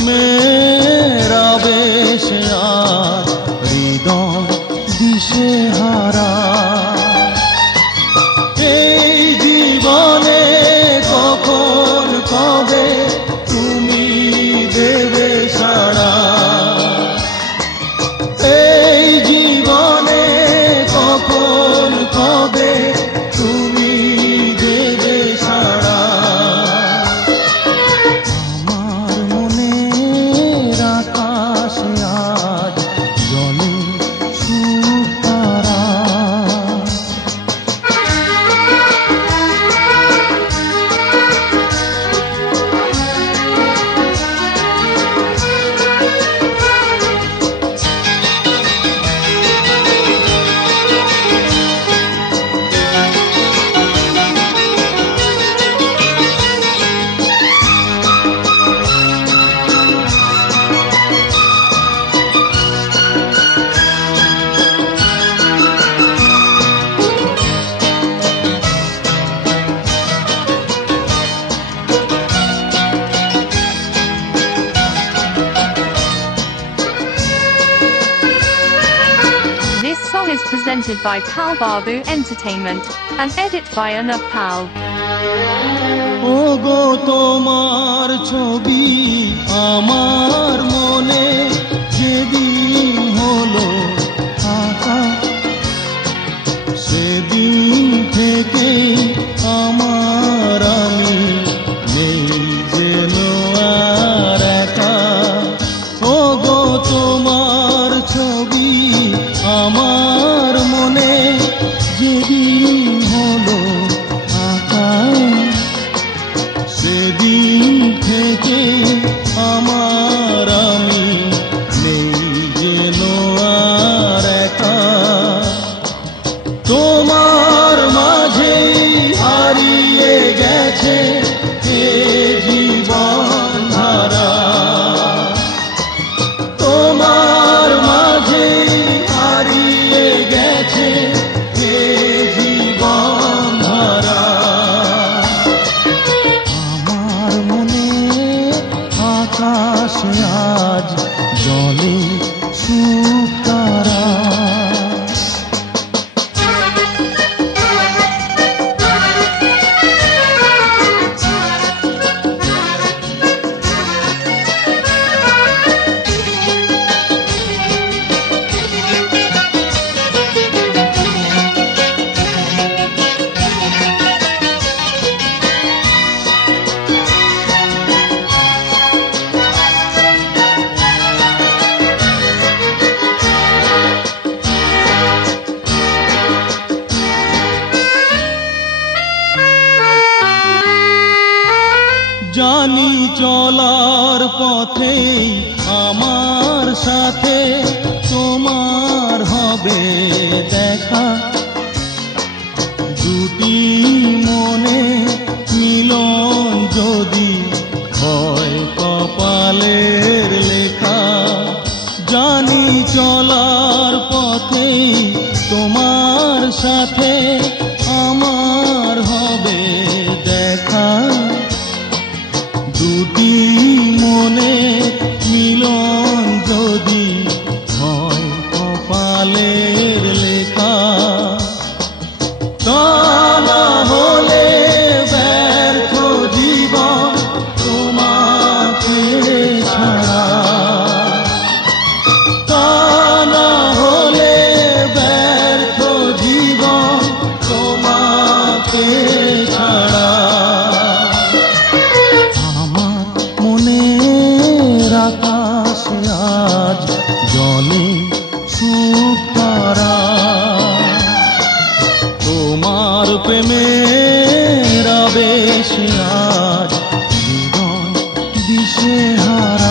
প্রেমের আবেশ আর হৃদয় দিশেহারা। এই জীবনে কখন কবে তুমি দেবে সাড়া, এই জীবনে কখন কবে তুমি দেবে সাড়া। আমার মনের আকাশে আজ জলে Sutara. This song is presented by Pal Babu Entertainment and edit by Anup Pal. ও গো তোমার ছবি আমার মনে যেদিন হলো আঁকা, সেদিন থেকে আমার আমি নেই যেন আর একা। ও গো তোমার ছবি আমার মনে যেদিন হলো আঁকা, সেদিন থেকে আমার আমি নেই যেন আর একা। তোমার মাঝে হারিয়ে গেছে এ জীবন ধারা, তোমার মাঝে হারিয়ে গেছে এ জীবন ধারা। আমার মনে আকাশে আজ জলে সুতারা। জানি চলার পথে আমার সাথে তোমার হবে দেখা, দুটি মনে মিলন যদি হয় কপালের লেখা। জানি চলার পথে তোমার সাথে আমার হবে দেখা, দুটি মনে মিলন যদি হয় কপালের লেখা। তা না হলে ব্যর্থ জীবন তোমাকে ছাড়া, তা না হলে ব্যর্থ জীবন তোমাকে ছাড়া। আকাশে আজ জলে সুতারা, তোমার প্রেমের আবেশ আজ হৃদয় দিশেহারা।